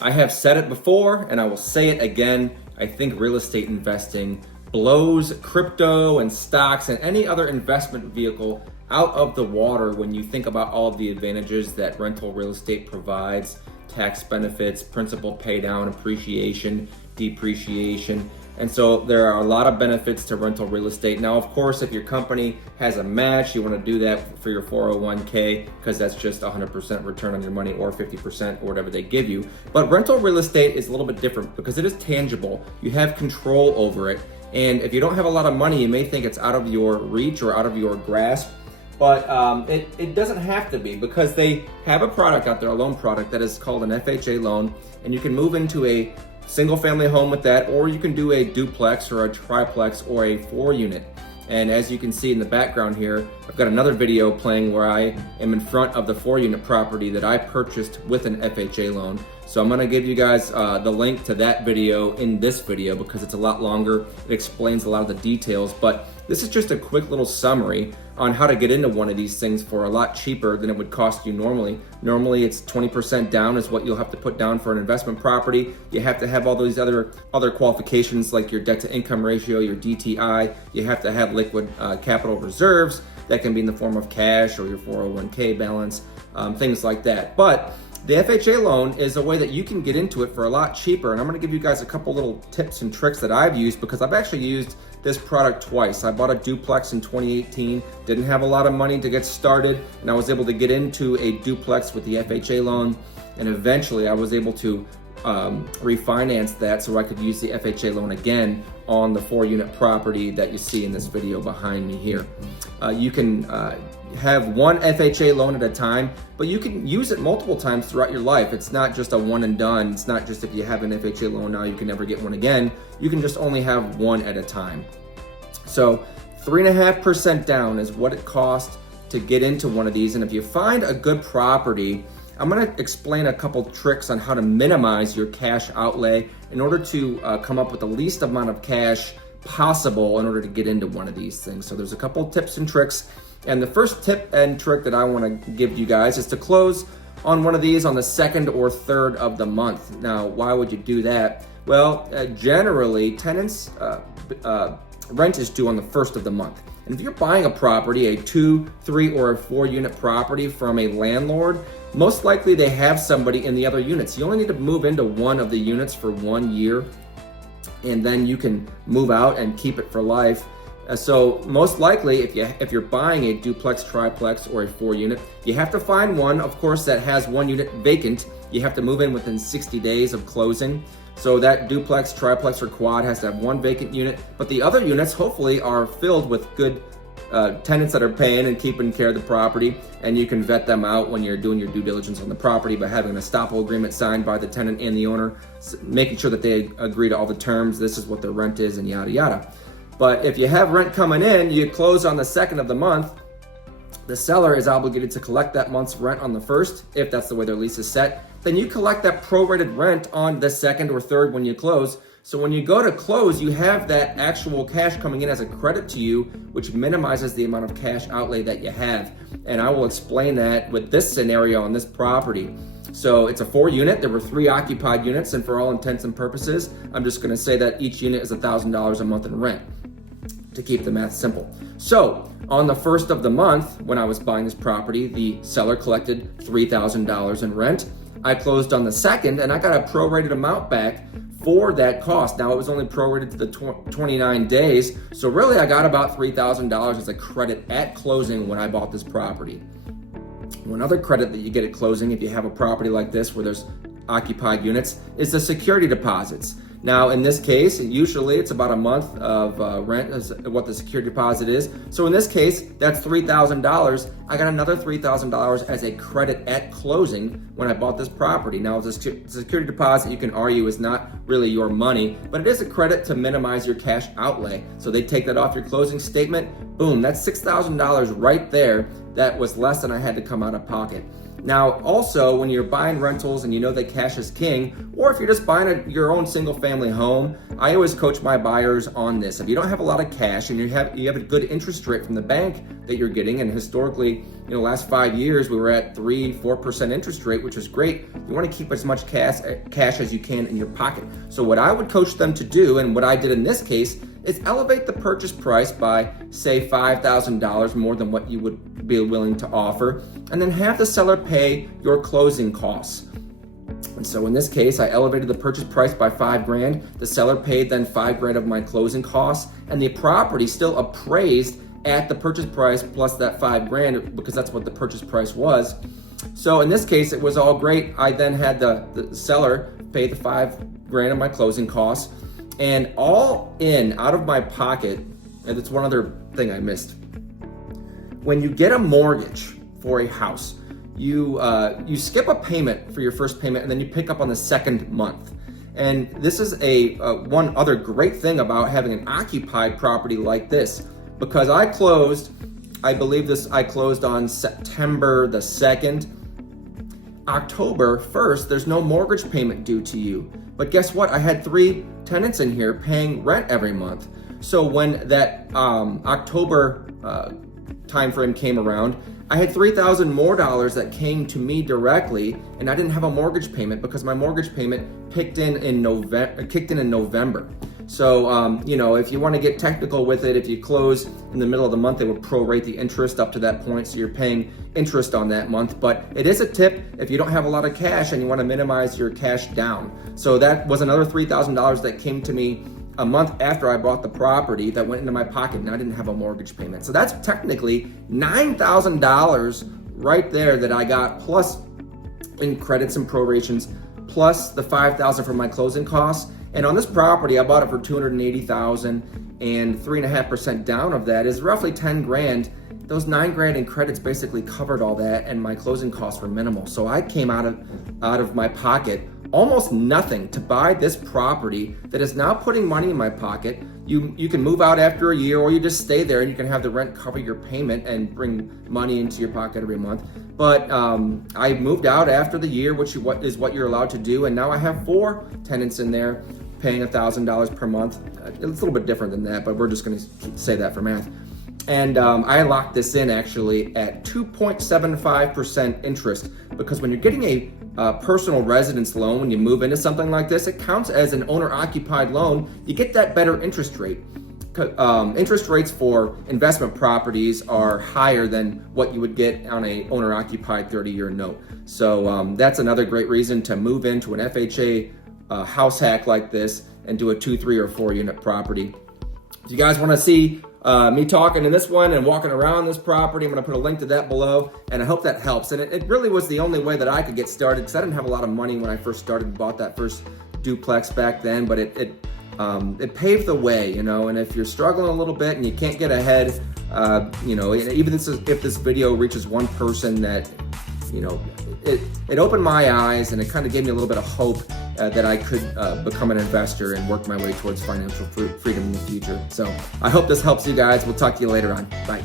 I have said it before and I will say it again. I think real estate investing blows crypto and stocks and any other investment vehicle out of the water when you think about all of the advantages that rental real estate provides: tax benefits, principal pay down, appreciation, depreciation. And so there are a lot of benefits to rental real estate. Now, of course, if your company has a match, you want to do that for your 401k because that's just 100% return on your money, or 50% or whatever they give you. But rental real estate is a little bit different because it is tangible. You have control over it. And if you don't have a lot of money, you may think it's out of your reach or out of your grasp. But it doesn't have to be, because they have a product out there, a loan product that is called an FHA loan, and you can move into a single family home with that, or you can do a duplex or a triplex or a 4-unit. And as you can see in the background here, I've got another video playing where I am in front of the 4-unit property that I purchased with an FHA loan. So I'm gonna give you guys the link to that video in this video because it's a lot longer. It explains a lot of the details, but this is just a quick little summary on how to get into one of these things for a lot cheaper than it would cost you normally. Normally it's 20% down is what you'll have to put down for an investment property. You have to have all those other qualifications like your debt to income ratio, your DTI. You have to have liquid capital reserves. That can be in the form of cash or your 401k balance, things like that. But the FHA loan is a way that you can get into it for a lot cheaper. And I'm gonna give you guys a couple little tips and tricks that I've used, because I've actually used this product twice. I bought a duplex in 2018, didn't have a lot of money to get started, and I was able to get into a duplex with the FHA loan. And eventually I was able to refinance that so I could use the FHA loan again on the 4-unit property that you see in this video behind me here. You can have one FHA loan at a time, but you can use it multiple times throughout your life. It's not just a one and done. It's not just if you have an FHA loan now you can never get one again. You can just only have one at a time. So 3.5% down is what it costs to get into one of these. And if you find a good property, I'm gonna explain a couple tricks on how to minimize your cash outlay in order to come up with the least amount of cash possible in order to get into one of these things. So there's a couple tips and tricks. And the first tip and trick that I wanna give you guys is to close on one of these on the 2nd or 3rd of the month. Now, why would you do that? Well, generally, tenants' rent is due on the 1st of the month. And if you're buying a property, a 2, 3, or a 4-unit property from a landlord, most likely they have somebody in the other units. You only need to move into one of the units for 1 year, and then you can move out and keep it for life. So most likely, if you're buying a duplex, triplex, or a 4-unit, you have to find one, of course, that has 1 unit vacant. You have to move in within 60 days of closing. So that duplex, triplex, or quad has to have 1 vacant unit, but the other units hopefully are filled with good tenants that are paying and keeping care of the property. And you can vet them out when you're doing your due diligence on the property by having an estoppel agreement signed by the tenant and the owner, making sure that they agree to all the terms. This is what their rent is, and yada yada. But if you have rent coming in, you close on the 2nd of the month, the seller is obligated to collect that month's rent on the 1st, if that's the way their lease is set. Then you collect that prorated rent on the 2nd or 3rd when you close. So when you go to close, you have that actual cash coming in as a credit to you, which minimizes the amount of cash outlay that you have. And I will explain that with this scenario on this property. So it's a 4-unit. There were 3 occupied units, and for all intents and purposes, I'm just gonna say that each unit is $1,000 a month in rent, to keep the math simple. So on the 1st of the month, when I was buying this property, the seller collected $3,000 in rent. I closed on the 2nd, and I got a prorated amount back for that cost. Now, it was only prorated to the 29 days, so really I got about $3,000 as a credit at closing when I bought this property. One other credit that you get at closing, if you have a property like this where there's occupied units, is the security deposits. Now, in this case, usually it's about a month of rent is what the security deposit is. So in this case, that's $3,000. I got another $3,000 as a credit at closing when I bought this property. Now, the security deposit, you can argue, is not really your money, but it is a credit to minimize your cash outlay. So they take that off your closing statement. Boom, that's $6,000 right there. That was less than I had to come out of pocket. Now, also, when you're buying rentals and you know that cash is king, or if you're just buying your own single family home, I always coach my buyers on this. If you don't have a lot of cash and you have a good interest rate from the bank that you're getting, and historically, last 5 years, we were at 3-4% interest rate, which is great. You want to keep as much cash as you can in your pocket. So what I would coach them to do, and what I did in this case, is elevate the purchase price by, say, $5,000 more than what you would be willing to offer, and then have the seller pay your closing costs. And so in this case, I elevated the purchase price by $5,000. The seller paid then $5,000 of my closing costs, and the property still appraised at the purchase price plus that $5,000, because that's what the purchase price was. So in this case, it was all great. I then had the seller pay the $5,000 of my closing costs, and all in out of my pocket. And that's one other thing I missed. When you get a mortgage for a house, you skip a payment for your first payment, and then you pick up on the second month. And this is one other great thing about having an occupied property like this, because I closed on September the 2nd. October 1st, there's no mortgage payment due to you. But guess what? I had 3 tenants in here paying rent every month. So when that October time frame came around, I had $3,000 more that came to me directly, and I didn't have a mortgage payment because my mortgage payment kicked in November. So, if you want to get technical with it, if you close in the middle of the month, they will prorate the interest up to that point, so you're paying interest on that month. But it is a tip if you don't have a lot of cash and you want to minimize your cash down. So that was another $3,000 that came to me a month after I bought the property that went into my pocket, and I didn't have a mortgage payment. So that's technically $9,000 right there that I got, plus in credits and prorations, plus the $5,000 for my closing costs. And on this property, I bought it for $280,000, and 3.5% down of that is roughly $10,000. Those $9,000 in credits basically covered all that, and my closing costs were minimal. So I came out of my pocket almost nothing to buy this property that is now putting money in my pocket. You can move out after a year, or you just stay there and you can have the rent cover your payment and bring money into your pocket every month. But I moved out after the year, which is what you're allowed to do, and now I have 4 tenants in there paying $1,000 per month. It's a little bit different than that, but we're just going to say that for math. And I locked this in actually at 2.75% interest, because when you're getting a personal residence loan, when you move into something like this, it counts as an owner-occupied loan. You get that better interest rate. Interest rates for investment properties are higher than what you would get on a owner-occupied 30-year note. So that's another great reason to move into an FHA house hack like this and do a 2, 3, or 4 unit property. If you guys want to see me talking in this one and walking around this property, I'm going to put a link to that below, and I hope that helps. And it really was the only way that I could get started, because I didn't have a lot of money when I first started and bought that first duplex back then, but it paved the way, and if you're struggling a little bit and you can't get ahead, even if this video reaches one person, that it opened my eyes, and it kind of gave me a little bit of hope that I could become an investor and work my way towards financial freedom in the future. So I hope this helps you guys. We'll talk to you later on. Bye.